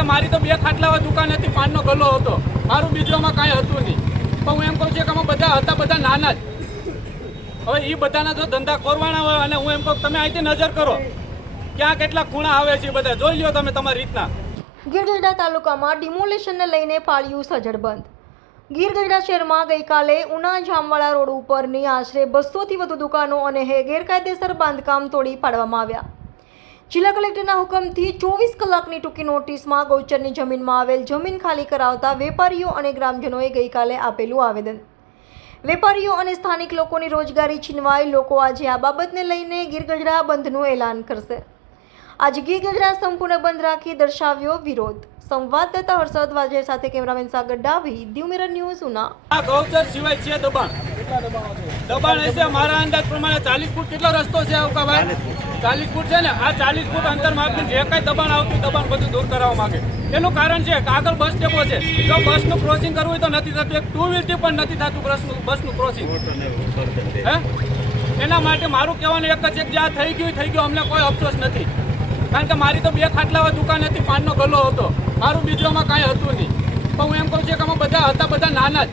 કે મારી તો 2 ખાટલા દુકાન હતી, પાનનો ગલ્લો હતો, મારું બીજોમાં કાંઈ હતું નહીં. પણ હું એમ કહું છું કે અમે બધા હતા, બધા નાના જ. હવે એ બધાના જો ધંધા ખોરવાના હોય અને હું એમ કહું તમે અહીંથી નજર કરો ક્યાં કેટલા ખૂણા આવે છે, બધા જોઈ લ્યો તમે તમારી રીતના. ગીર ગઢડા તાલુકામાં ડિમોલેશનને લઈને પાળ્યું સજ્જડ બંધ. ગીર ગઢડા શહેરમાં ગઈકાલે ઉના જામવાળા રોડ ઉપરની આશરે 200થી વધુ દુકાનો અને ગેરકાયદેસર બાંધકામ તોડી પાડવામાં આવ્યા. જિલ્લા કલેક્ટરના હુકમથી 24 કલાકની ટૂંકી નોટિસમાં ગૌચરની જમીનમાં આવેલ જમીન ખાલી કરાવતા વેપારીઓ અને ગ્રામજનોએ ગઈકાલે આપેલું આવેદન. વેપારીઓ અને સ્થાનિક લોકોની રોજગારી છીનવાઈ લોકો આજે આ બાબતને લઈને ગીર ગઢડા બંધનું એલાન કરશે. આજે ગીર ગઢડા સંપૂર્ણ બંધ રાખી દર્શાવ્યો વિરોધ. સંવાદદાતા હર્ષદ વાજે સાથે કેમેરામેન સાગર ડાભી, દીવ મિરર ન્યૂઝ, ઉના. આ ગૌચર સિવાય છે દબાણ. દબાણ હશે મારા અંદાજ પ્રમાણે 40 ફૂટ કેટલો રસ્તો છે અવકાભાઈ? 40 ફૂટ છે ને. આ 40 ફૂટ અંતર માપી જે કાંઈ દબાણ આવતું દબાણ બધું દૂર કરવા માંગે. એનું કારણ છે કે આગળ બસ ડેપો છે, જો બસનું ક્રોસિંગ કરવું હોય તો નથી થતું, એક 2 વ્હીલથી પણ નથી થતું બસનું ક્રોસિંગ. હે એના માટે મારું કહેવાનું એક જ છે કે જ્યાં થઈ ગયું, અમને કોઈ અફસોસ નથી. કારણ કે મારી તો 2 ખાટલા દુકાન હતી, પાનનો ગલ્લો હતો, મારું બીજોમાં કાંઈ હતું નહીં. પણ હું એમ કહું છું કે અમે બધા હતા, બધા નાના જ.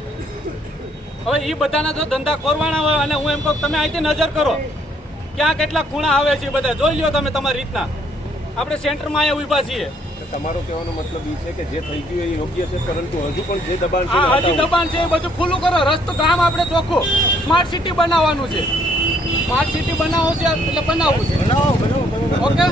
હવે એ બધાના જો ધંધા ખોરવાના હોય અને હું એમ કહું તમે અહીંથી નજર કરો ક્યાં કેટલા ખૂણા આવે છે, બધા જોઈ લ્યો તમે તમારી રીતના. આપણે સેન્ટરમાં અહીંયા ઊભા છીએ. તમારો કહેવાનો મતલબ એ છે કે જે થઈ ગયું એ યોગ્ય છે, પરંતુ હજુ પણ જે દબાણ છે હજી દબાણ છે એ બધું ખુલ્લું કરો. રસ્તો ગામ આપણે ચોખ્ખું સ્માર્ટ સિટી બનાવવાનું છે. સ્માર્ટ સિટી બનાવવું છે એટલે બનાવવું છે. ઓકે.